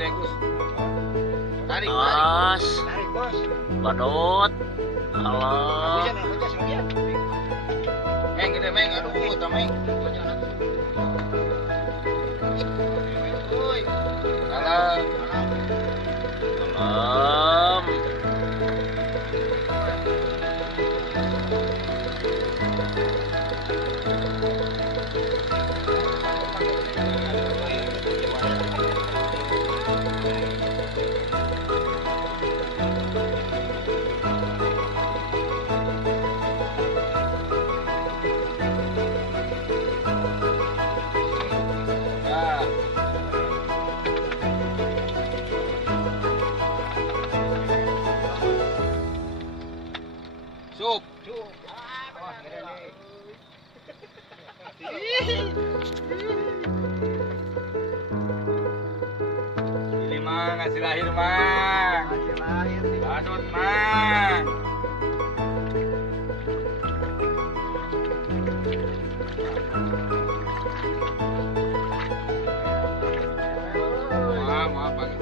gede Gus. Tarik, Awas. tarik bos. Badut. Halo. Meng gede meng, aduh, tameng. Woi. Salam. Salam. Sup. Ini mah ngasih lahir mah. Ngasih lahir nih. Badut mah. Maaf Bang.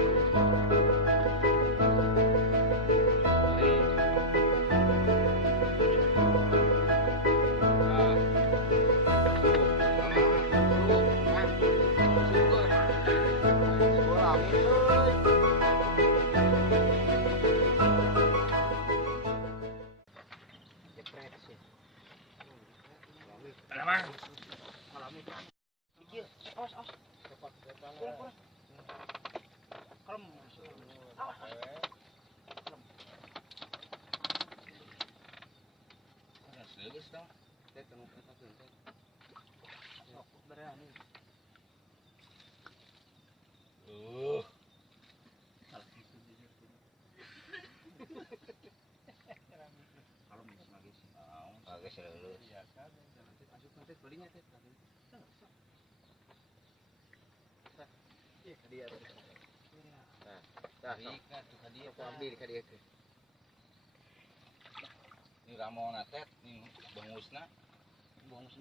Ini ramon atet, ini bangusna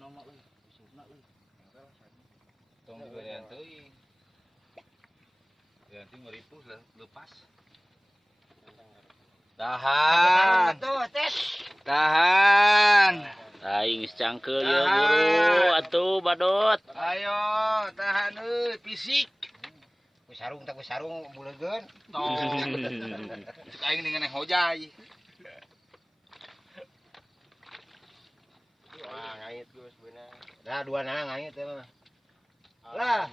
mah euy, usupna euy. Tong diberian teuing. Ganti meripus lepas. Tahan. Tahan. Aing geus cangkeul ya buru atuh badut. Ayo, tahan euy, fisik. Ku sarung bulegeun. Tong. Cek aing dengan hojai. Wah, ngait Gus beunang. Nah, dua nang ngait teh mah. Lah,